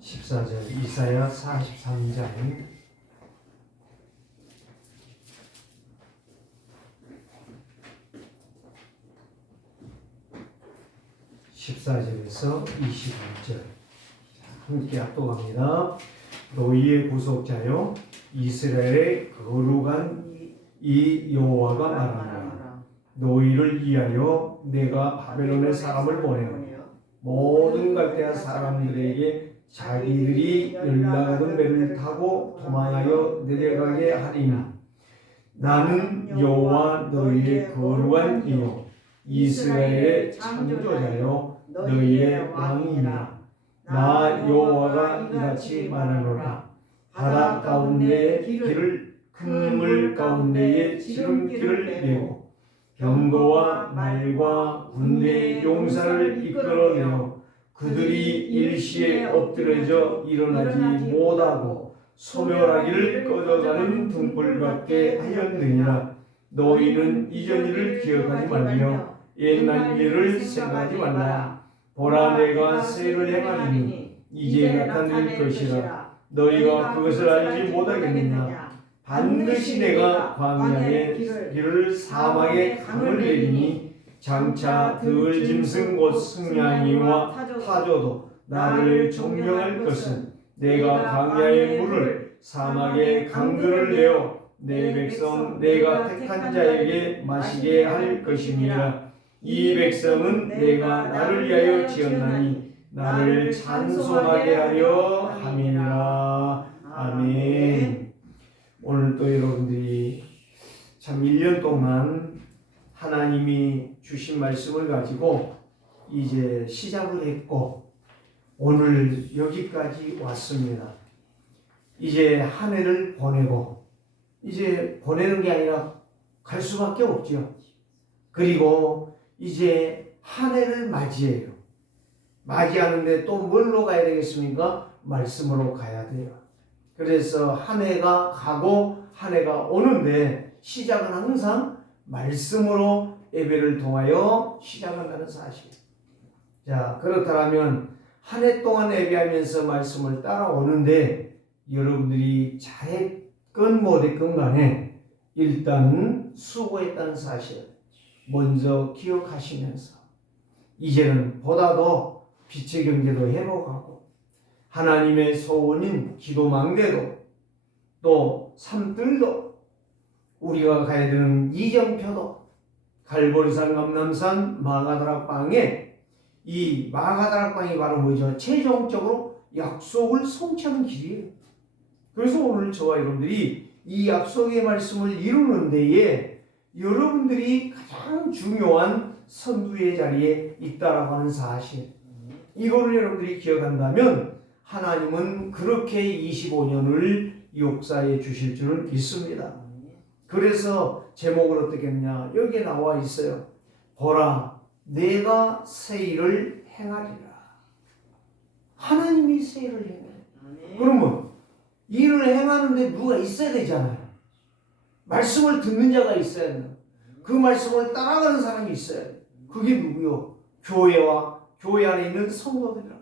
14절 이사야 43장 14절에서 21절 함께 합독합니다. 너희의 구속자여 이스라엘의 거룩한 이 여호와가 말하노라. 너희를 위하여 내가 바벨론의 사람을 보내어 모든 갈대아 사람들에게 자기들이 연락하던 배를 타고 도망하여 내려가게 하리니 나는 여호와 너희의 거룩한 이요 이스라엘의 창조자요 너희의 왕이니라. 나 여호와가 이같이 말하노라. 바다 가운데의 길을 그물 가운데에 지름길을 내고 병거와 말과 군대의 용사를 이끌어내어 그들이 일시에 엎드러져 일어나지 못하고 소멸하기를 꺼져가는 등불 같게 하였느니라. 너희는 이전 일을 기억하지 말며 옛날 일을 생각하지 말라. 보라 내가 새를 행하리니 이제 나타낼 것이라. 너희가 그것을 알지 못하겠느냐. 반드시 내가 광야의 길을 사막의 강을 내리니 장차 들 짐승 곧 승냥이와 타조도 나를 존경할 것은 내가 광야의 물을 사막의 강들을 내어 내 백성 내가 택한 자에게 마시게 할 것이니라. 이 백성은 내가 나를 위하여 지었나니 나를 찬송하게 하려 함이니라. 아멘. 오늘 또 여러분들이 참 1년 동안 하나님이 주신 말씀을 가지고 이제 시작을 했고 오늘 여기까지 왔습니다. 이제 한 해를 보내고 이제 보내는 게 아니라 갈 수밖에 없죠. 그리고 이제 한 해를 맞이해요. 맞이하는데 또 뭘로 가야 되겠습니까? 말씀으로 가야 돼요. 그래서 한 해가 가고 한 해가 오는데 시작은 항상 말씀으로 예배를 통하여 시작한다는 사실. 자, 그렇다면 한 해 동안 예배하면서 말씀을 따라오는데 여러분들이 잘했건 못했건 간에 일단 수고했다는 사실 먼저 기억하시면서 이제는 보다 더 빛의 경제도 회복하고 하나님의 소원인 기도망대도 또 산들도 우리가 가야 되는 이정표도 갈보리산 감람산 마가다락방에 이 마가다락방이 바로 뭐죠? 최종적으로 약속을 성취하는 길이에요. 그래서 오늘 저와 여러분들이 이 약속의 말씀을 이루는 데에 여러분들이 가장 중요한 선두의 자리에 있다라고 하는 사실, 이거를 여러분들이 기억한다면 하나님은 그렇게 25년을 역사해 주실 줄을 믿습니다. 그래서 제목을 어떻게 했냐? 여기에 나와 있어요. 보라 내가 새 일을 행하리라. 하나님이 새 일을 행해. 그러면 일을 행하는데 누가 있어야 되잖아요. 말씀을 듣는 자가 있어야 돼요. 그 말씀을 따라가는 사람이 있어야 돼요. 그게 누구요? 교회와 교회 안에 있는 성도들이라.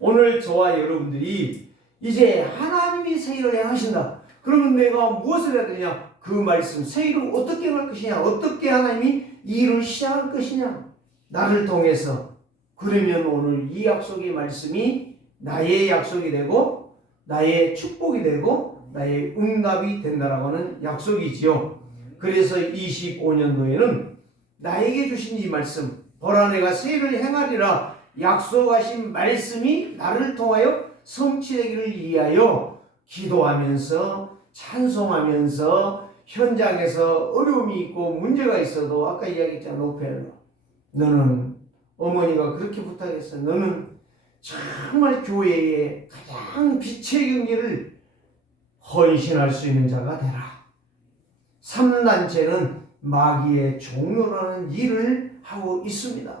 오늘 저와 여러분들이 이제 하나님이 새 일을 행하신다. 그러면 내가 무엇을 해야 되냐? 그 말씀, 새 일을 어떻게 할 것이냐? 어떻게 하나님이 이 일을 시작할 것이냐? 나를 통해서. 그러면 오늘 이 약속의 말씀이 나의 약속이 되고 나의 축복이 되고 나의 응답이 된다라고 하는 약속이지요. 그래서 25년도에는 나에게 주신 이 말씀, 보라 내가 새 일을 행하리라 약속하신 말씀이 나를 통하여 성취되기를 위하여 기도하면서 찬송하면서 현장에서 어려움이 있고 문제가 있어도 아까 이야기했잖아. 노펠로 너는 어머니가 그렇게 부탁했어. 너는 정말 교회의 가장 빛의 경기를 헌신할 수 있는 자가 되라. 3단체는 마귀의 종로라는 일을 하고 있습니다.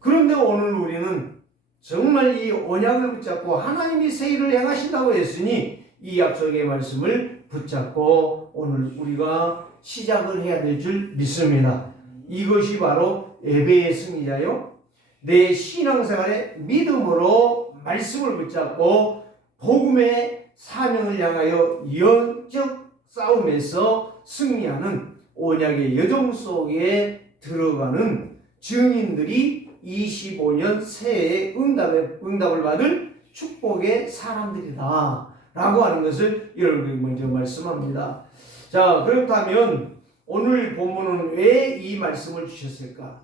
그런데 오늘 우리는 정말 이 언약을 붙잡고 하나님이 새 일을 행하신다고 했으니 이 약속의 말씀을 붙잡고 오늘 우리가 시작을 해야 될 줄 믿습니다. 이것이 바로 예배의 승리자요 내 신앙생활의 믿음으로 말씀을 붙잡고 복음의 사명을 향하여 영적 싸움에서 승리하는 언약의 여정 속에 들어가는 증인들이 25년 새해에 응답을 받을 축복의 사람들이다 라고 하는 것을 여러분에게 먼저 말씀합니다. 자, 그렇다면 오늘 본문은 왜 이 말씀을 주셨을까?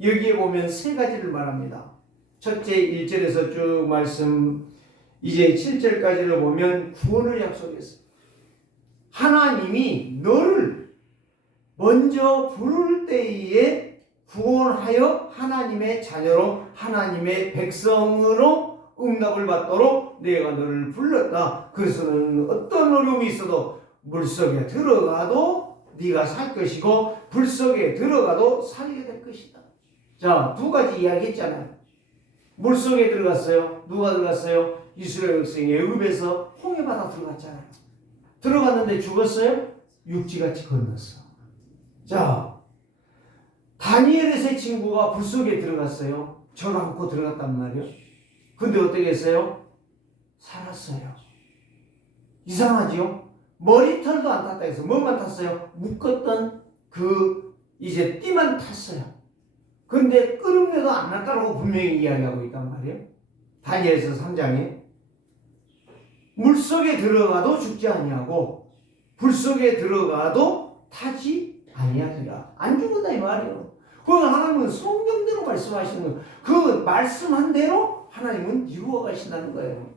여기에 보면 세 가지를 말합니다. 첫째 1절에서 쭉 말씀, 이제 7절까지를 보면 구원을 약속했어요. 하나님이 너를 먼저 부를 때에 구원하여 하나님의 자녀로, 하나님의 백성으로 응답을 받도록 내가 너를 불렀다. 그래서 너는 어떤 어려움이 있어도 물속에 들어가도 네가 살 것이고 불속에 들어가도 살게 될 것이다. 자, 두 가지 이야기했잖아요. 물속에 들어갔어요. 누가 들어갔어요? 이스라엘 백성이 애굽에서 홍해바다 들어갔잖아요. 들어갔는데 죽었어요? 육지같이 건넜어. 자, 다니엘의 세 친구가 불속에 들어갔어요. 절 안고 들어갔단 말이에요. 근데 어떻게 했어요? 살았어요. 이상하지요? 머리털도 안 탔다 해서 뭐만 탔어요? 묶었던 그 이제 띠만 탔어요. 근데 끓음에도 안 났다고 분명히 이야기하고 있단 말이에요. 다니엘서 3장에 물속에 들어가도 죽지 아니하고 불속에 들어가도 타지 아니하리라. 안 죽는다 이 말이에요. 그건 하나님은 성경대로 말씀하시는 거예요. 그 말씀한 대로 하나님은 이루어 가신다는 거예요.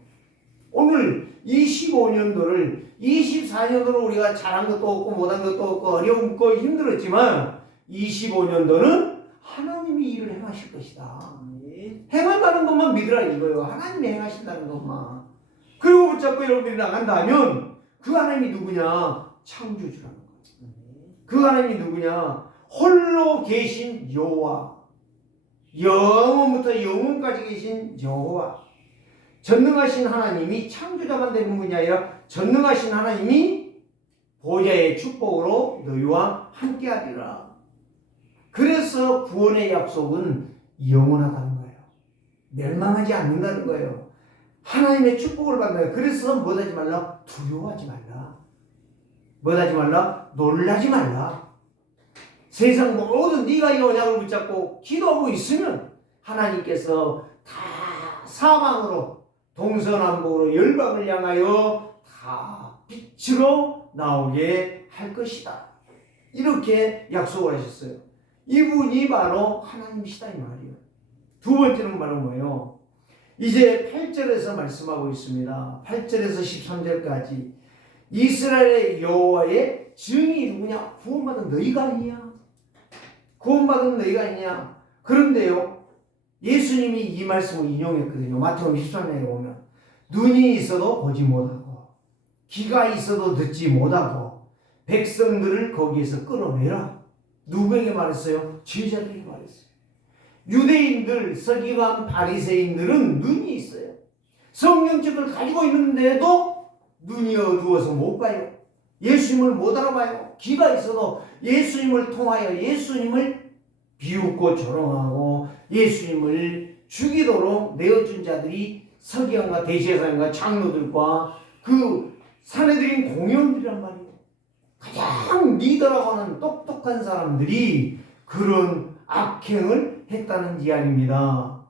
오늘 25년도를 24년도로 우리가 잘한 것도 없고 못한 것도 없고 어려움고 힘들었지만 25년도는 하나님이 일을 행하실 것이다. 행한다는 것만 믿으라 이거예요. 하나님이 행하신다는 것만. 그리고 붙잡고 여러분들이 나간다면 그 하나님이 누구냐? 창조주라는 거예요. 그 하나님이 누구냐? 홀로 계신 여호와, 영원부터 영원까지 계신 여호와. 전능하신 하나님이 창조자만 되는 분이 아니라 전능하신 하나님이 보좌의 축복으로 너희와 함께하리라. 그래서 구원의 약속은 영원하다는 거예요. 멸망하지 않는다는 거예요. 하나님의 축복을 받는 거예요. 그래서 뭐하지 말라? 두려워하지 말라. 뭐하지 말라? 놀라지 말라. 세상 모든 네가 이 언약을 붙잡고 기도하고 있으면 하나님께서 다 사망으로 동서남북으로 열방을 향하여 다 빛으로 나오게 할 것이다. 이렇게 약속을 하셨어요. 이분이 바로 하나님이시다 이 말이에요. 두 번째는 바로 뭐예요? 이제 8절에서 말씀하고 있습니다. 8절에서 13절까지 이스라엘의 여호와의 증이 누구냐? 구원받은 너희가 아니냐? 구원받은 너희가 아니냐? 그런데요, 예수님이 이 말씀을 인용했거든요. 마태복음 13장에 보면 눈이 있어도 보지 못하고 귀가 있어도 듣지 못하고 백성들을 거기에서 끌어내라. 누구에게 말했어요? 제자들에게 말했어요. 유대인들, 서기관, 바리새인들은 눈이 있어요. 성경책을 가지고 있는데도 눈이 어두워서 못 봐요. 예수님을 못 알아봐요. 귀가 있어도 예수님을 통하여 예수님을 비웃고 조롱하고 예수님을 죽이도록 내어준 자들이 서기관과 대제사장과 장로들과 그 사내들인 공연들이란 말이에요. 가장 리더라고 하는 똑똑한 사람들이 그런 악행을 했다는 이야기입니다.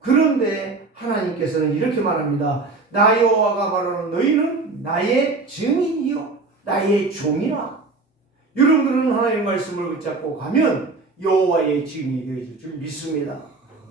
그런데 하나님께서는 이렇게 말합니다. 나 여호와가 말하는 너희는 나의 증인이요 나의 종이라. 여러분들은 하나님의 말씀을 붙잡고 가면 여호와의 증인이 되어질 줄 믿습니다.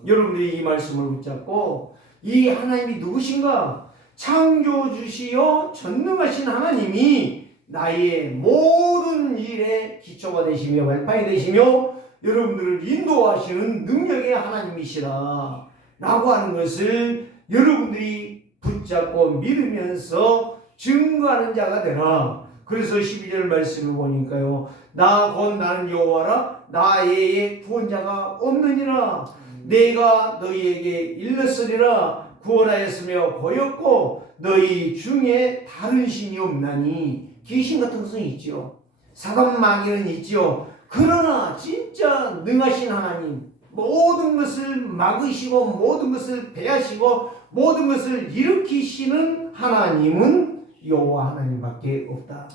여러분들이 이 말씀을 붙잡고 이 하나님이 누구신가? 창조주시요 전능하신 하나님이 나의 모든 일에 기초가 되시며 발판이 되시며 여러분들을 인도하시는 능력의 하나님이시라 라고 하는 것을 여러분들이 붙잡고 믿으면서 증거하는 자가 되라. 그래서 12절 말씀을 보니까요, 나 곧 나는 여호와라 나 외에 구원자가 없느니라. 내가 너희에게 일렀으리라. 구원하였으며 보였고 너희 중에 다른 신이 없나니. 귀신 같은 것은 있죠. 사단 마귀는 있죠. 그러나 진짜 능하신 하나님, 모든 것을 막으시고 모든 것을 배하시고 모든 것을 일으키시는 하나님은 여호와 하나님밖에 없다.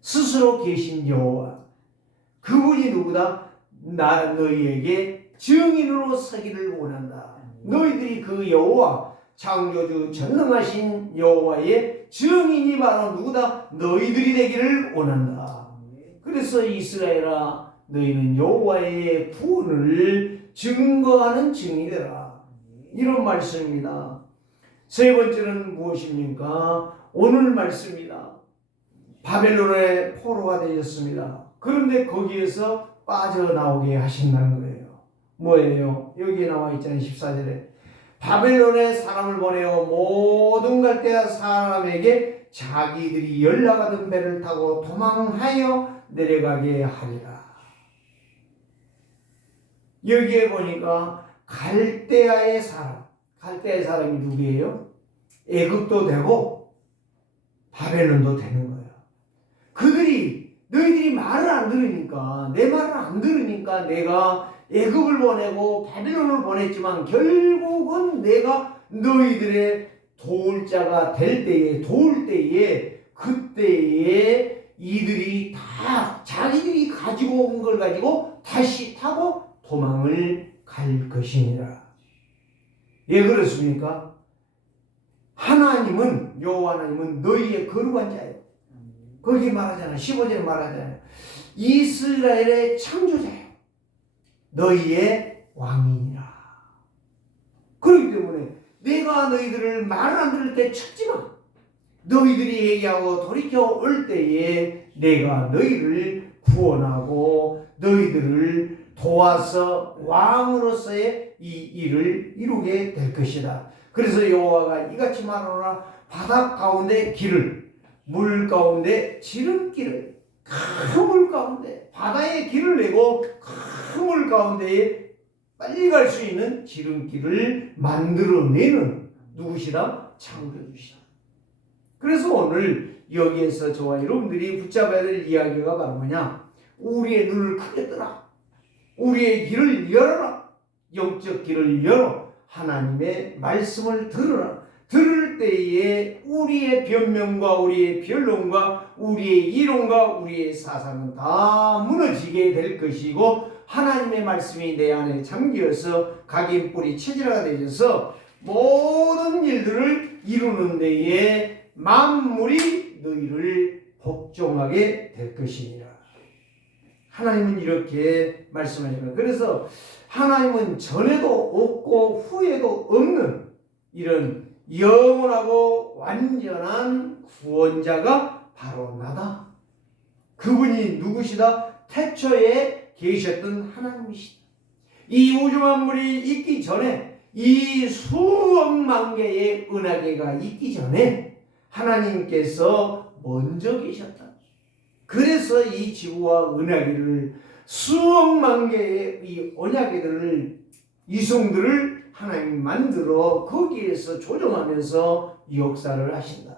스스로 계신 여호와, 그분이 누구다? 너희에게 증인으로 서기를 원한다. 너희들이 그 여호와, 창조주 전능하신 여호와의 증인이 바로 누구다? 너희들이 되기를 원한다. 그래서 이스라엘아, 너희는 여호와의 구원을 증거하는 증인이라. 이런 말씀입니다. 세 번째는 무엇입니까? 오늘 말씀입니다. 바벨론의 포로가 되었습니다. 그런데 거기에서 빠져나오게 하신다는 거예요. 뭐예요? 여기에 나와 있잖아요. 14절에 바벨론에 사람을 보내어 모든 갈대아 사람에게 자기들이 연락하던 배를 타고 도망하여 내려가게 하리라. 여기에 보니까 갈대아의 사람이 누구예요? 애굽도 되고 바벨론도 되는 거예요. 너희들이 말을 안 들으니까, 내 말을 안 들으니까 내가 애굽을 보내고 바벨론을 보냈지만 결국은 내가 너희들의 도울 자가 될 때에, 도울 때에, 그때에 이들이 다 자기들이 가지고 온 걸 가지고 다시 타고 도망을 갈 것이니라. 예, 그렇습니까? 하나님은, 여호와 하나님은 너희의 거룩한 자예요. 거기 말하잖아요. 15절에 말하잖아요. 이스라엘의 창조자예요. 너희의 왕이니라. 그렇기 때문에 내가 너희들을 말을 안 들을 때 찾지 마. 너희들이 얘기하고 돌이켜 올 때에 내가 너희를 구원하고 너희들을 도와서 왕으로서의 이 일을 이루게 될 것이다. 그래서 여호와가 이같이 말하노라. 바다 가운데 길을, 물 가운데 지름길을, 큰 물 가운데 바다에 길을 내고 큰 물 가운데에 빨리 갈 수 있는 지름길을 만들어내는 누구시다? 창조주시다. 그래서 오늘 여기에서 저와 여러분들이 붙잡아야 될 이야기가 바로 뭐냐? 우리의 눈을 크게 뜨라. 우리의 길을 열어라. 영적 길을 열어 하나님의 말씀을 들으라. 들을 때에 우리의 변명과 우리의 변론과 우리의 이론과 우리의 사상은 다 무너지게 될 것이고 하나님의 말씀이 내 안에 잠겨서 각인 뿌리 체질화가 되어서 모든 일들을 이루는 데에 만물이 너희를 복종하게 될 것이니라. 하나님은 이렇게 말씀하십니다. 그래서 하나님은 전에도 없고 후에도 없는 이런 영원하고 완전한 구원자가 바로 나다. 그분이 누구시다? 태초에 계셨던 하나님이시다. 이 우주 만물이 있기 전에, 이 수억만 개의 은하계가 있기 전에 하나님께서 먼저 계셨다. 그래서 이 지구와 은하계를, 수억만 개의 이 언약계들을, 이성들을 하나님 만들어 거기에서 조정하면서 역사를 하신다.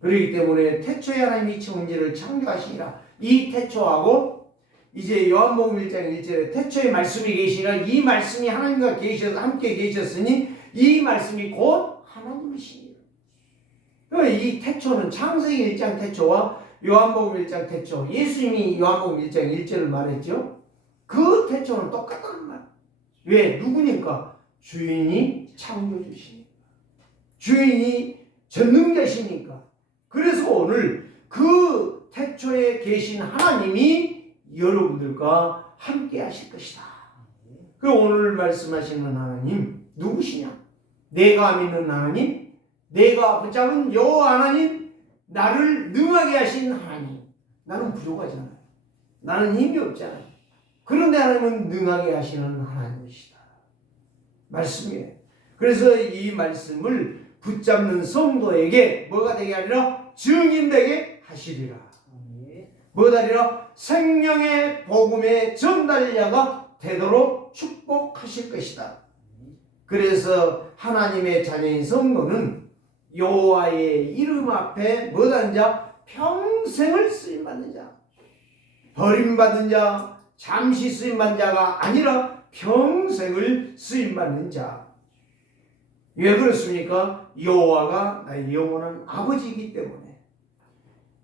그렇기 때문에 태초에 하나님이 천지를 창조하시니라. 이 태초하고 이제 요한복음 1장 1절에 태초에 말씀이 계시니라. 이 말씀이 하나님과 계셔서 함께 계셨으니 이 말씀이 곧 하나님이시니라. 그러니까 이 태초는 창세기 1장 태초와 요한복음 1장 태초, 예수님이 요한복음 1장 1절을 말했죠. 그 태초는 똑같다는 말. 왜? 누구니까? 주인이 창조주시니까. 주인이 전능자시니까. 그래서 오늘 그 태초에 계신 하나님이 여러분들과 함께 하실 것이다. 그 오늘 말씀하시는 하나님 누구시냐? 내가 믿는 하나님, 내가 붙잡은 여호와 하나님, 나를 능하게 하신 하나님. 나는 부족하잖아요. 나는 힘이 없잖아요. 그런데 하나님은 능하게 하시는 하나님이시다. 말씀이에요. 그래서 이 말씀을 붙잡는 성도에게 뭐가 되게 하리라? 증인되게 하시리라. 뭐가 되리라? 생명의 복음의 전달자가 되도록 축복하실 것이다. 그래서 하나님의 자녀인 성도는 여호와의 이름 앞에 뭐라는 자? 평생을 쓰임받는 자, 버림받은 자, 잠시 쓰임받는 자가 아니라 평생을 쓰임받는 자. 왜 그렇습니까? 여호와가 나의 영원한 아버지이기 때문에.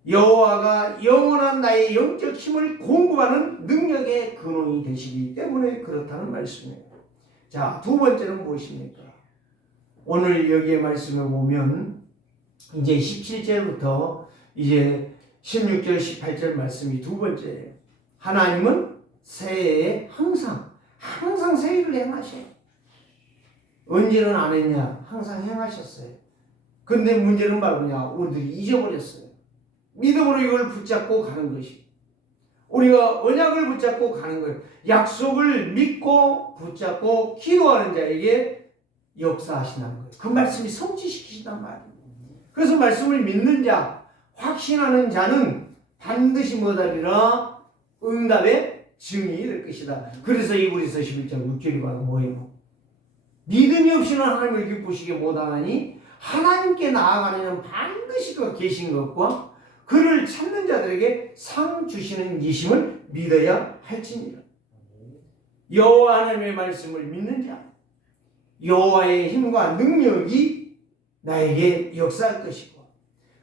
여호와가 영원한 나의 영적 힘을 공급하는 능력의 근원이 되시기 때문에 그렇다는 말씀이에요. 자, 두 번째는 무엇입니까? 오늘 여기에 말씀을 보면 이제 17절부터 이제 16절, 18절 말씀이 두 번째예요. 하나님은 새해에 항상 새해를 행하셔요. 언제는 안 했냐? 항상 행하셨어요. 근데 문제는 바로 뭐냐? 우리들이 잊어버렸어요. 믿음으로 이걸 붙잡고 가는 것이. 우리가 언약을 붙잡고 가는 거예요. 약속을 믿고 붙잡고 기도하는 자에게 역사하시는 거예요. 그 말씀이 성취시키신단 말이에요. 그래서 말씀을 믿는 자, 확신하는 자는 반드시 뭐하리라? 응답의 증인이 될 것이다. 그래서 이브리서 11장 6절이 바로 뭐예요? 믿음이 없이는 하나님을 기쁘시게 못하나니 하나님께 나아가는 이는 반드시 그가 계신 것과 그를 찾는 자들에게 상 주시는 이심을 믿어야 할지니라. 여호와 하나님의 말씀을 믿는 자, 여호와의 힘과 능력이 나에게 역사할 것이고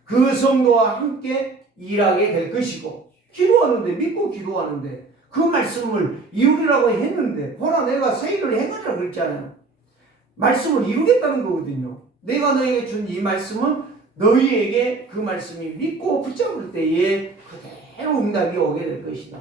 그 성도와 함께 일하게 될 것이고, 기도하는데, 믿고 기도하는데 그 말씀을 이루리라고 했는데 보라 내가 새일을 행하리라 그랬잖아요. 말씀을 이루겠다는 거거든요. 내가 너에게 준 이 말씀은 너희에게 그 말씀이 믿고 붙잡을 때에 그대로 응답이 오게 될 것이다.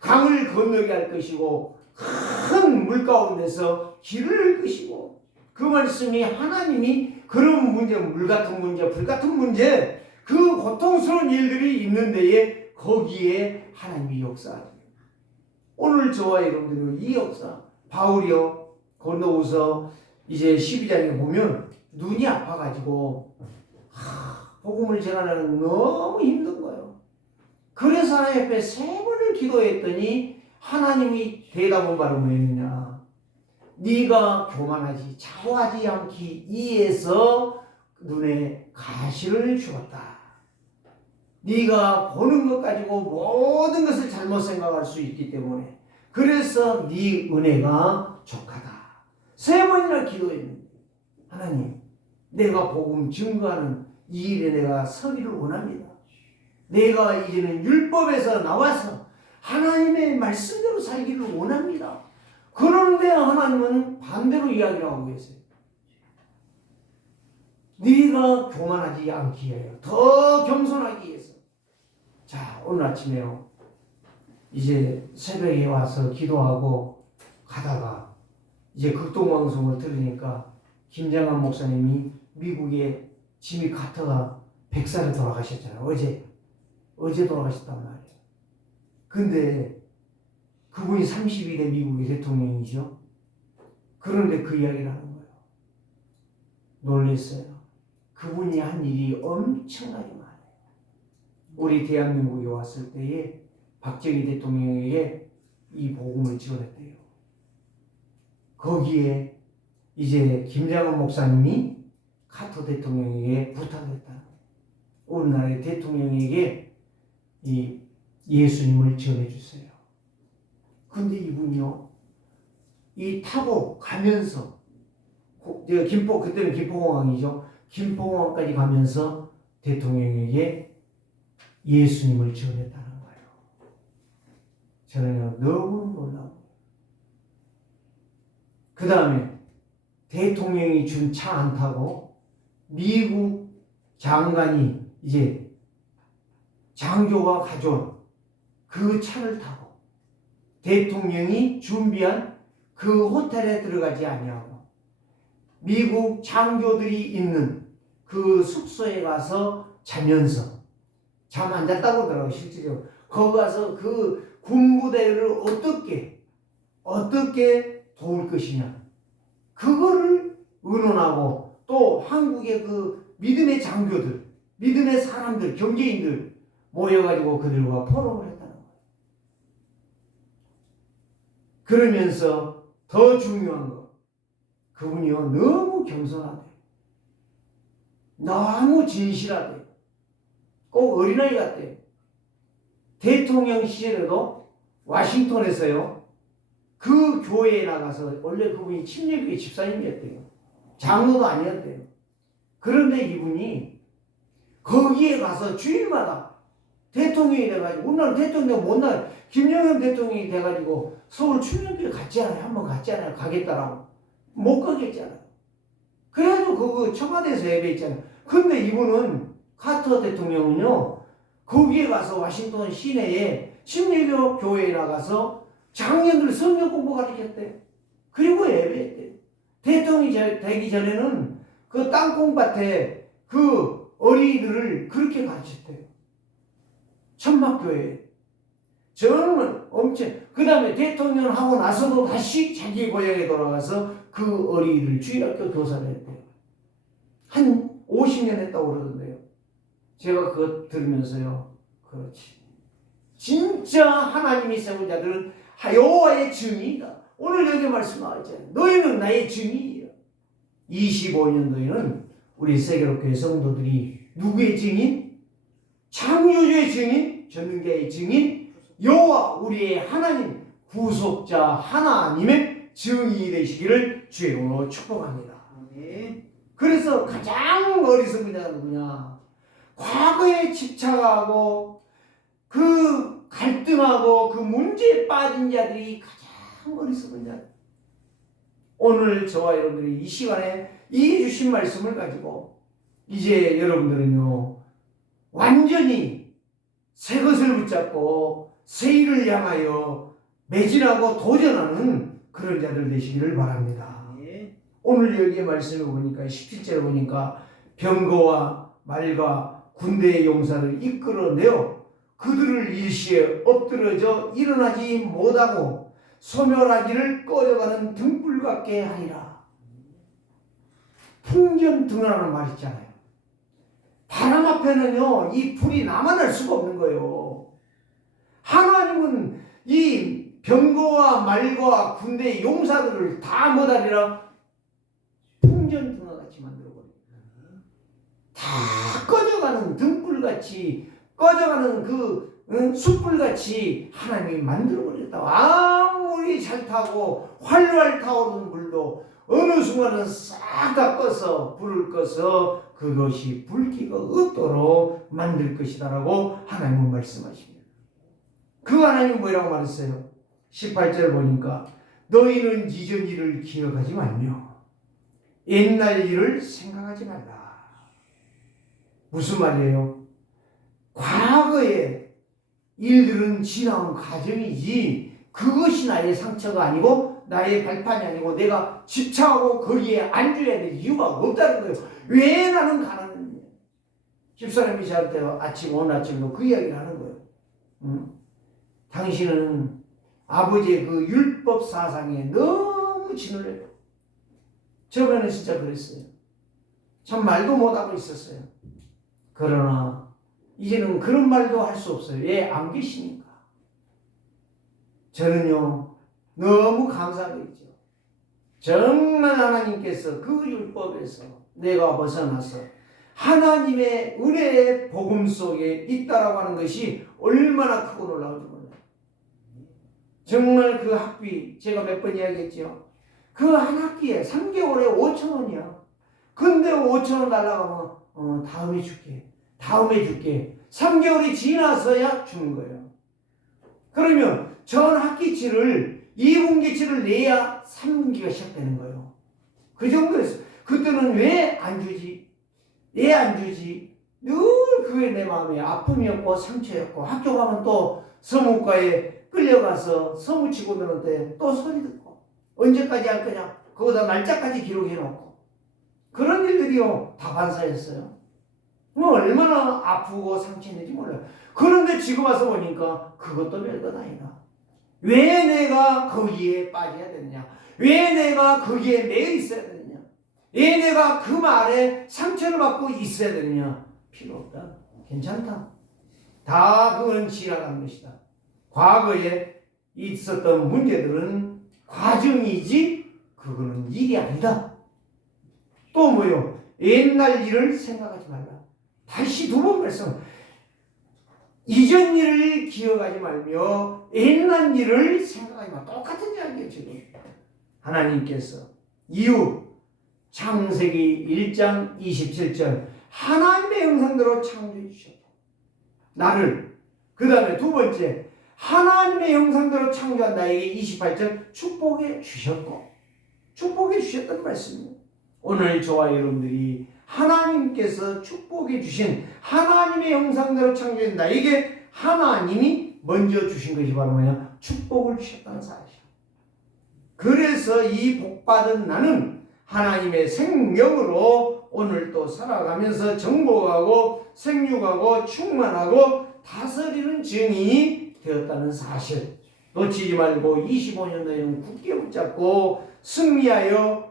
강을 건너게 할 것이고 큰 물 가운데서 길을 낼 것이고, 그 말씀이 하나님이 그런 문제, 물 같은 문제, 불 같은 문제, 그 고통스러운 일들이 있는 데에 거기에 하나님이 역사하죠. 오늘 저와 여러분들은 이 역사, 바울이요 고린도후서 이제 12장에 보면 눈이 아파가지고 복음을 전하는 너무 힘든 거예요. 그래서 하나님 앞에 3번을 기도했더니 하나님이 대답은 바로 뭐였느냐? 네가 교만하지 자고하지 않기 위해서 눈에 가시를 주었다. 네가 보는 것 가지고 모든 것을 잘못 생각할 수 있기 때문에 그래서 네 은혜가 족하다. 3번이나 기도했는데 하나님, 내가 복음 증거하는 이 일에 내가 서기를 원합니다. 내가 이제는 율법에서 나와서 하나님의 말씀대로 살기를 원합니다. 그런데 하나님은 반대로 이야기를 하고 계세요. 네가 교만하지 않기 위하여, 더 겸손하기 위해서. 자, 오늘 아침에요 이제 새벽에 와서 기도하고 가다가 이제 극동방송을 들으니까 김장한 목사님이 미국에 지미 카터가 100살에 돌아가셨잖아요. 어제 돌아가셨단 말이에요. 근데 그분이 32대 미국의 대통령이죠. 그런데 그 이야기를 하는 거예요. 놀랐어요. 그분이 한 일이 엄청나게 많아요. 우리 대한민국에 왔을 때에 박정희 대통령에게 이 복음을 지원했대요. 거기에 이제 김장한 목사님이 카터 대통령에게 부탁을 했다. 우리나라의 대통령에게 이 예수님을 전해 주세요. 근데 이분이요, 이 타고 가면서 그때는 김포공항이죠. 김포공항까지 가면서 대통령에게 예수님을 전했다는 거예요. 저는 너무 놀라고. 그 다음에 대통령이 준 차 안 타고 미국 장관이 이제 장교가 가져온 그 차를 타고 대통령이 준비한 그 호텔에 들어가지 아니하고 미국 장교들이 있는 그 숙소에 가서 자면서, 잠 안 잤다고 그러더라고요. 실제로 거기 가서 그 군부대를 어떻게 도울 것이냐, 그거를 의논하고, 또 한국의 그 믿음의 장교들, 믿음의 사람들, 경제인들 모여가지고 그들과 포럼을 했다는 거예요. 그러면서 더 중요한 거, 그분이요 너무 겸손하대, 너무 진실하대, 꼭 어린아이 같대. 대통령 시절에도 와싱턴에서요 그 교회에 나가서, 원래 그분이 침례교회 집사님이었대요. 장로도 아니었대요. 그런데 이분이 거기에 가서 주일마다 대통령이 돼가지고, 우리나라 대통령 못날 김영삼 대통령이 돼가지고 서울 출근길 갔잖아요. 한번 갔잖아요. 가겠다라고. 못 가겠잖아요. 그래가지고 그 청와대에서 예배했잖아요. 근데 이분은 카터 대통령은요, 거기에 가서 워싱턴 시내에 신례교 교회에 나가서 장년들 성경 공부 가르쳤대. 그리고 예배했대. 대통령이 되기 전에는 그 땅콩밭에 그 어린이들을 그렇게 가르쳤대요. 천막교회. 정말 엄청. 그 다음에 대통령 하고 나서도 다시 자기 고향에 돌아가서 그 어린이들 주일학교 교사를 했대요. 한 50년 했다고 그러던데요. 제가 그거 들으면서요. 그렇지. 진짜 하나님이 세운 자들은 여호와의 증인이다. 오늘 여기 말씀 나왔잖아요. 너희는 나의 증인이야. 25년도에는 우리 세계로교회 성도들이 누구의 증인? 창조주의 증인, 전능자의 증인, 여호와 우리의 하나님, 구속자 하나님의 증인이 되시기를 주의 이름으로 축복합니다. 그래서 가장 어리석은 자가 누구냐? 과거에 집착하고 그 갈등하고 그 문제에 빠진 자들이 가장 어리석은 자. 오늘 저와 여러분들이 이 시간에 이 주신 말씀을 가지고 이제 여러분들은요, 완전히 새 것을 붙잡고 새 일을 향하여 매진하고 도전하는 그런 자들 되시기를 바랍니다. 오늘 여기에 말씀을 보니까 17절에 보니까 병거와 말과 군대의 용사를 이끌어내어 그들을 일시에 엎드러져 일어나지 못하고 소멸하기를 꺼져가는 등불 같게 하리라. 풍전등화라는 말 있잖아요. 바람 앞에는요, 이 불이 남아날 수가 없는 거예요. 하나님은 이 병거와 말과 군대의 용사들을 다 뭐하리라? 풍전등화 같이 만들어버립니다. 다 꺼져가는 등불같이, 꺼져가는 그 숯불같이 하나님이 만들어버렸다고. 아무리 잘 타고 활활 타오르는 불도 어느 순간은 싹 다 꺼서, 불을 꺼서 그것이 불기가 없도록 만들 것이다라고 하나님은 말씀하십니다. 그 하나님은 뭐라고 말했어요? 18절 보니까 너희는 이전 일을 기억하지 말며 옛날 일을 생각하지 말라. 무슨 말이에요? 과거의 일들은 지나온 과정이지 그것이 나의 상처가 아니고 나의 발판이 아니고 내가 집착하고 거기에 앉아야 될 이유가 없다는 거예요. 왜 나는 가난했냐? 집사람이 저한테 오늘 아침에도 그 이야기를 하는 거예요. 당신은 아버지의 그 율법 사상에 너무 짓눌려요. 처음에는 진짜 그랬어요. 참 말도 못하고 있었어요. 그러나 이제는 그런 말도 할 수 없어요. 왜? 안 계시니까. 저는요, 너무 감사하고 있죠. 정말 하나님께서 그 율법에서 내가 벗어나서 하나님의 은혜의 복음 속에 있다라고 하는 것이 얼마나 크고 놀라운지 몰라요. 정말 그 학비, 제가 몇 번 이야기했죠. 그 한 학기에 3개월에 5,000원이야. 근데 5,000원 달라고 하면 다음에 줄게. 다음에 줄게. 3개월이 지나서야 주는 거예요. 그러면 전 학기치를 2분기치를 내야 3분기가 시작되는 거예요. 그 정도였어요. 그때는 왜 안 주지? 왜 안 주지? 늘 그게 내 마음에 아픔이었고 상처였고, 학교 가면 또 서무과에 끌려가서 서무 직원들한테 또 소리 듣고 언제까지 할 거냐? 그거다 날짜까지 기록해놓고 그런 일들이요 다반사였어요. 얼마나 아프고 상처인지 몰라요. 그런데 지금 와서 보니까 그것도 별것 아니다. 왜 내가 거기에 빠져야 되느냐? 왜 내가 거기에 매여 있어야 되느냐? 왜 내가 그 말에 상처를 받고 있어야 되느냐? 필요 없다. 괜찮다. 다 그건 지나간 것이다. 과거에 있었던 문제들은 과정이지 그거는 일이 아니다. 또 뭐요? 옛날 일을 생각하지 말라. 다시 두 번 말씀. 이전 일을 기억하지 말며 옛날 일을 생각하지 마. 똑같은 이야기예요 지금. 하나님께서 이유 창세기 1장 27절 하나님의 형상대로 창조해 주셨다. 나를. 그 다음에 두 번째 하나님의 형상대로 창조한 나에게 28절 축복해 주셨고 축복해 주셨다는 말씀입니다. 오늘 저와 여러분들이 하나님께서 축복해 주신 하나님의 형상대로 창조한 나에게 하나님이 먼저 주신 것이 바로 뭐냐? 축복을 주셨다는 사실. 그래서 이 복받은 나는 하나님의 생명으로 오늘 또 살아가면서 정복하고 생육하고 충만하고 다스리는 증인이 되었다는 사실 놓치지 말고 25년도에는 굳게 붙잡고 승리하여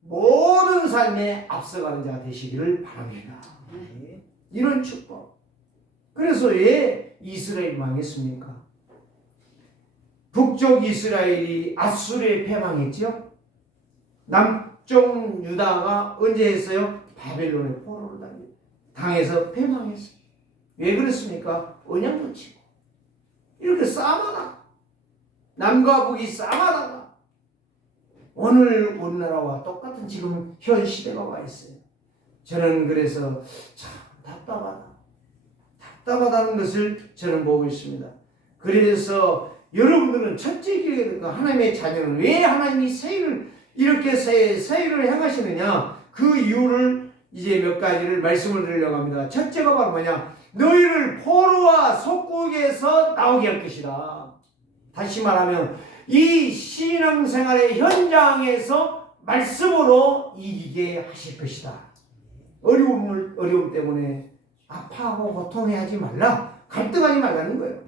모든 삶에 앞서가는 자 되시기를 바랍니다. 이런 축복. 그래서 왜 이스라엘이 망했습니까? 북쪽 이스라엘이 아수르에 패망했죠. 남쪽 유다가 언제 했어요? 바벨론의 포로를 당해서 패망했어요. 왜 그랬습니까? 언약 놓치고 이렇게 싸움하다 남과 북이 싸움하다가 오늘 우리나라와 똑같은 지금 현 시대가 와 있어요. 저는 그래서 참 답답하다는 것을 저는 보고 있습니다. 그래서 여러분들은 첫째 기회가 될까? 하나님의 자녀는 왜 하나님이 세일을 이렇게 세일을 행하시느냐? 그 이유를 이제 몇 가지를 말씀을 드리려고 합니다. 첫째가 바로 뭐냐? 너희를 포로와 속국에서 나오게 할 것이다. 다시 말하면 이 신앙생활의 현장에서 말씀으로 이기게 하실 것이다. 어려움 때문에 아파하고 고통해하지 말라. 갈등하지 말라는 거예요.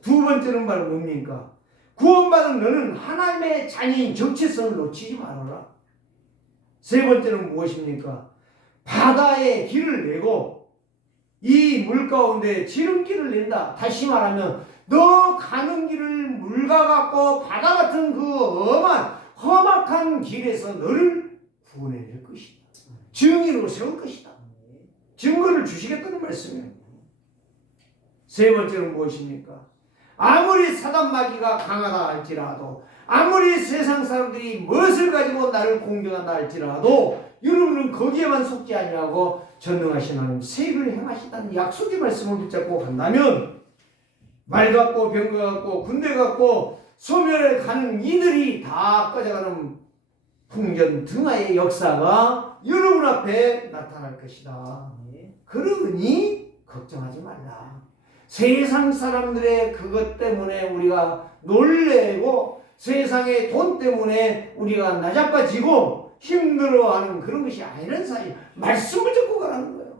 두 번째는 바로 뭡니까? 구원받은 너는 하나님의 자녀인 정체성을 놓치지 말아라. 세 번째는 무엇입니까? 바다에 길을 내고 이 물 가운데 지름길을 낸다. 다시 말하면 너 가는 길을 물과 같고 바다 같은 그 험악한 길에서 너를 구원해낼 것이다. 증인으로 세울 것이다. 증거를 주시겠다는 말씀이에요. 세 번째는 무엇입니까? 아무리 사단마귀가 강하다 할지라도 아무리 세상 사람들이 무엇을 가지고 나를 공격한다 할지라도 여러분은 거기에만 속지 아니하고 전능하신 하나님 세일을 행하시다는 약속의 말씀을 붙잡고 간다면 말 같고 병거 같고 군대 같고 소멸에 가는 이들이 다 꺼져가는 풍전 등하의 역사가 여러분 앞에 나타날 것이다. 그러니 걱정하지 말라. 세상 사람들의 그것 때문에 우리가 놀래고 세상의 돈 때문에 우리가 나자빠지고 힘들어하는 그런 것이 아니라는 사실 말씀을 듣고 가라는 거예요.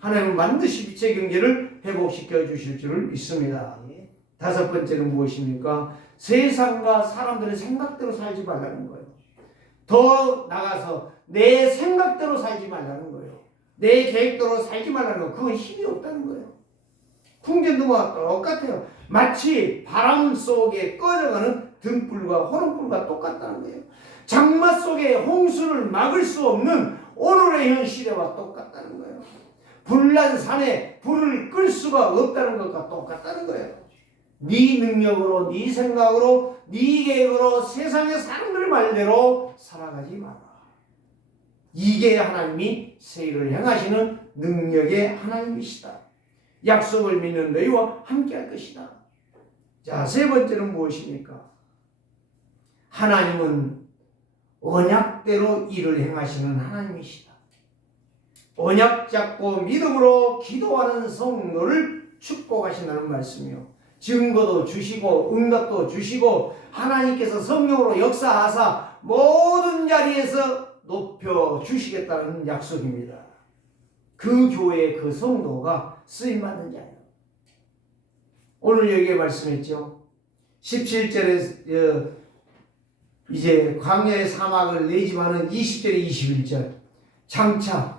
하나님은 반드시 빛의 경계를 회복시켜 주실 줄을 믿습니다. 다섯 번째는 무엇입니까? 세상과 사람들의 생각대로 살지 말라는 거예요. 더 나가서 내 생각대로 살지 말라는 거예요. 내 계획대로 살지 말라는 거예요. 그건 힘이 없다는 거예요. 풍전등과 똑같아요. 마치 바람 속에 꺼져가는 등불과 호롱불과 똑같다는 거예요. 장마 속에 홍수를 막을 수 없는 오늘의 현 시대와 똑같다는 거예요. 불난 산에 불을 끌 수가 없다는 것과 똑같다는 거예요. 네 능력으로, 네 생각으로, 네 계획으로 세상의 사람들 말대로 살아가지 마라. 이게 하나님이 세일을 행하시는 능력의 하나님이시다. 약속을 믿는 너희와 함께 할 것이다. 자, 세 번째는 무엇입니까? 하나님은 언약대로 일을 행하시는 하나님이시다. 언약 잡고 믿음으로 기도하는 성도를 축복하신다는 말씀이요. 증거도 주시고 응답도 주시고 하나님께서 성령으로 역사하사 모든 자리에서 높여 주시겠다는 약속입니다. 그 교회의 그 성도가 쓰임받는 자예요. 오늘 여기에 말씀했죠. 17절에 이제 광야의 사막을 내지만은 20절에 21절 장차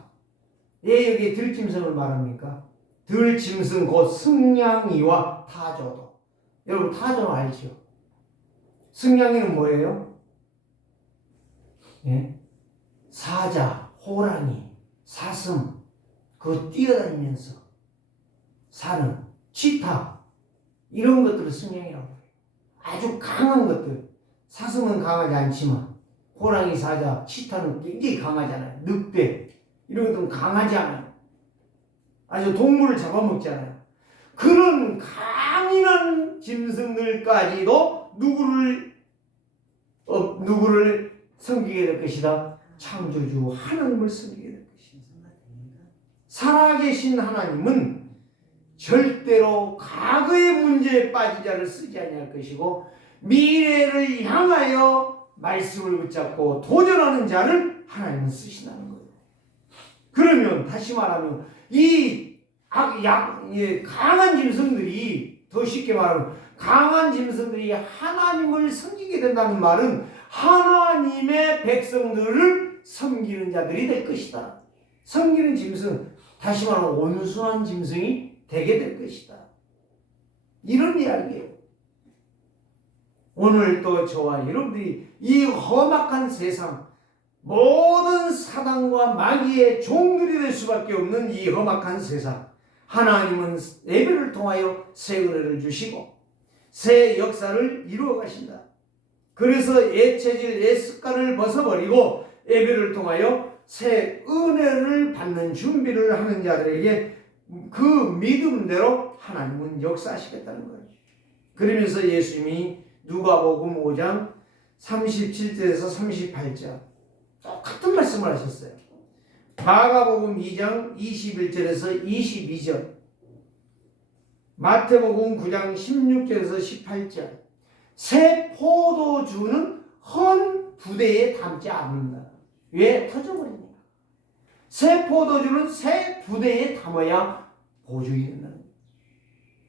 왜 여기 들짐승을 말합니까? 들짐승 곧 승냥이와 타조도. 여러분 타조 알죠? 승냥이는 뭐예요? 예? 사자, 호랑이, 사슴 그 뛰어다니면서 사는 치타 이런 것들을 승냥이라고 해요. 아주 강한 것들. 사슴은 강하지 않지만 호랑이, 사자, 치타는 굉장히 강하잖아요. 늑대 이런 것들은 강하지 않아요. 아주 동물을 잡아먹잖아요. 그런 강인한 짐승들까지도 누구를 섬기게 될 것이다. 창조주 하나님을 섬기게 될 것이다. 살아계신 하나님은 절대로 과거의 문제에 빠진 자를 쓰지 아니할 것이고 미래를 향하여 말씀을 붙잡고 도전하는 자를 하나님은 쓰신다는 거예요. 그러면 다시 말하면 이 강한 짐승들이, 더 쉽게 말하면 강한 짐승들이 하나님을 섬기게 된다는 말은 하나님의 백성들을 섬기는 자들이 될 것이다. 섬기는 짐승, 다시 말하면 온순한 짐승이 되게 될 것이다. 이런 이야기예요. 오늘 또 저와 여러분들이 이 험악한 세상, 모든 사단과 마귀의 종들이 될 수밖에 없는 이 험악한 세상, 하나님은 예배를 통하여 새 은혜를 주시고 새 역사를 이루어 가신다. 그래서 옛 체질, 옛 습관을 벗어버리고 예배를 통하여 새 은혜를 받는 준비를 하는 자들에게 그 믿음대로 하나님은 역사하시겠다는 거예요. 그러면서 예수님이 누가복음 5장 37절에서 38절 똑같은 말씀을 하셨어요. 마가복음 2장 21절에서 22절, 마태복음 9장 16절에서 18절, 새 포도주는 헌 부대에 담지 않는다. 왜? 터져버립니다. 새 포도주는 새 부대에 담아야 보존이 된다는 거예요.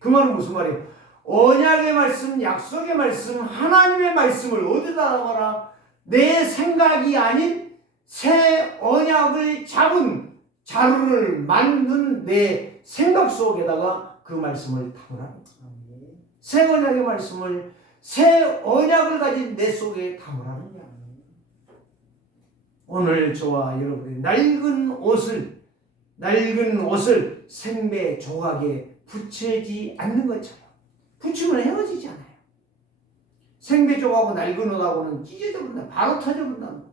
그 말은 무슨 말이에요? 언약의 말씀, 약속의 말씀, 하나님의 말씀을 어디다 담아라? 내 생각이 아닌 새 언약을 잡은 자루를 만든 내 생각 속에다가 그 말씀을 담으라. 새 언약의 말씀을, 새 언약을 가진 내 속에 담으라는 거야. 오늘 저와 여러분이 낡은 옷을 생배 조각에 붙이지 않는 것처럼, 붙이면 헤어지지 않아요. 생배 조각하고 낡은 옷하고는 찢어져 버린다. 바로 터져 버린다.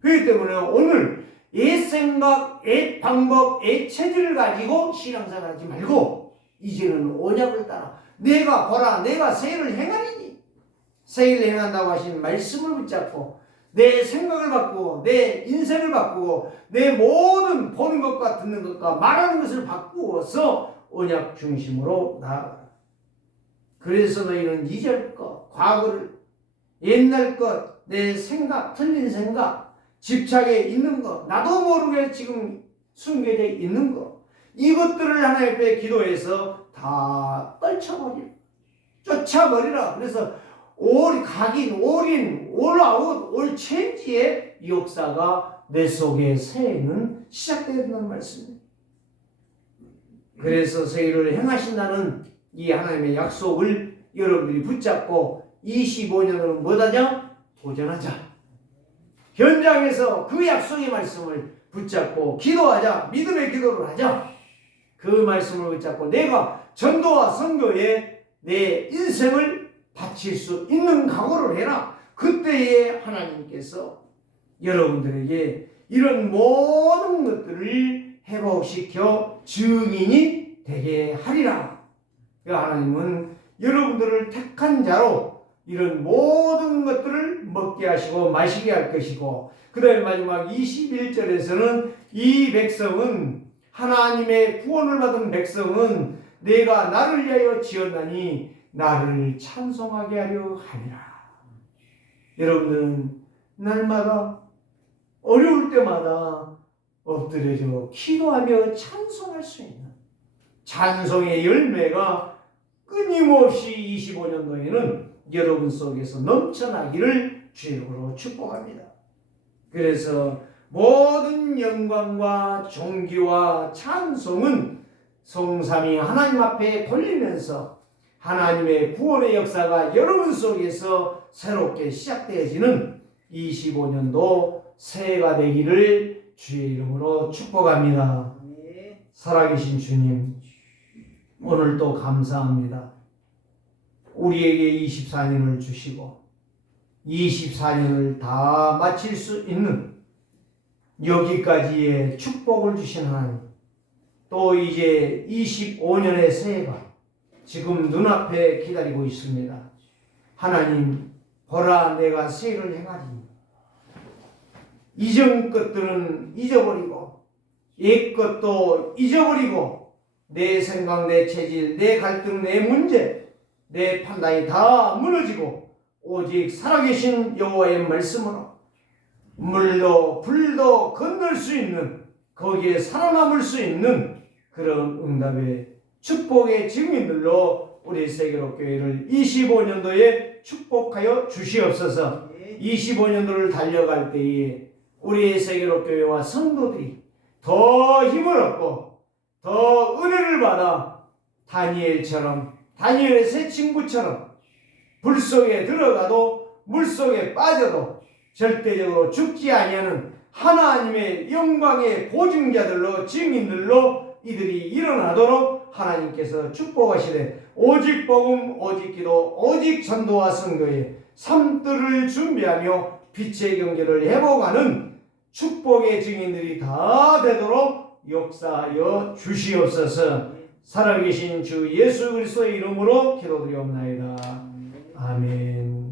그렇기 때문에 오늘 옛 생각, 옛 방법, 옛 체질을 가지고 신앙생활 하지 말고 이제는 언약을 따라 내가 보라, 내가 새해를 행하리니, 새해를 행한다고 하신 말씀을 붙잡고 내 생각을 바꾸고 내 인생을 바꾸고 내 모든 보는 것과 듣는 것과 말하는 것을 바꾸어서 언약 중심으로 나아가라. 그래서 너희는 이전 것, 과거를, 옛날 것, 내 생각, 틀린 생각, 집착에 있는 것, 나도 모르게 지금 숨겨져 있는 것, 이것들을 하나님 앞에 기도해서 다 떨쳐버리라. 쫓아버리라. 그래서 각인, 올인, 올아웃, 올체인지의 역사가 내 속에 새해는 시작되어야 된다는 말씀입니다. 그래서 새해를 행하신다는 이 하나님의 약속을 여러분들이 붙잡고 25년으로 뭐하자? 도전하자. 현장에서 그 약속의 말씀을 붙잡고 기도하자. 믿음의 기도를 하자. 그 말씀을 붙잡고 내가 전도와 선교에 내 인생을 바칠 수 있는 각오를 해라. 그때에 하나님께서 여러분들에게 이런 모든 것들을 회복시켜 증인이 되게 하리라. 하나님은 여러분들을 택한 자로 이런 모든 것들을 먹게 하시고 마시게 할 것이고, 그 다음에 마지막 21절에서는 이 백성은, 하나님의 구원을 받은 백성은 내가 나를 위하여 지었나니 나를 찬송하게 하려 하리라. 여러분들은 날마다 어려울 때마다 엎드려져 기도하며 찬송할 수 있는 찬송의 열매가 끊임없이 25년도에는 여러분 속에서 넘쳐나기를 주님으로 축복합니다. 그래서 모든 영광과 존귀와 찬송은 성삼위 하나님 앞에 돌리면서 하나님의 구원의 역사가 여러분 속에서 새롭게 시작되어지는 25년도 새해가 되기를 주의 이름으로 축복합니다. 살아계신 주님, 오늘도 감사합니다. 우리에게 24년을 주시고 24년을 다 마칠 수 있는 여기까지의 축복을 주신 하나님, 또 이제 25년의 새해가 지금 눈앞에 기다리고 있습니다. 하나님, 보라 내가 새해를 행하리니 이전 것들은 잊어버리고 옛 것도 잊어버리고 내 생각, 내 체질, 내 갈등, 내 문제, 내 판단이 다 무너지고 오직 살아계신 여호와의 말씀으로 물도 불도 건널 수 있는, 거기에 살아남을 수 있는 그런 응답의 축복의 증인들로 우리 세계로교회를 25년도에 축복하여 주시옵소서. 25년도를 달려갈 때에 우리의 세계로교회와 성도들이 더 힘을 얻고 더 은혜를 받아 다니엘처럼, 다니엘의 세 친구처럼 불 속에 들어가도 물 속에 빠져도 절대적으로 죽지 아니하는 하나님의 영광의 보증자들로, 증인들로 이들이 일어나도록 하나님께서 축복하시되 오직 복음, 오직 기도, 오직 전도와 선교의 삶들을 준비하며 빛의 경제를 회복하는 축복의 증인들이 다 되도록 역사하여 주시옵소서. 살아계신 주 예수 그리스도의 이름으로 기도드리옵나이다. 아멘.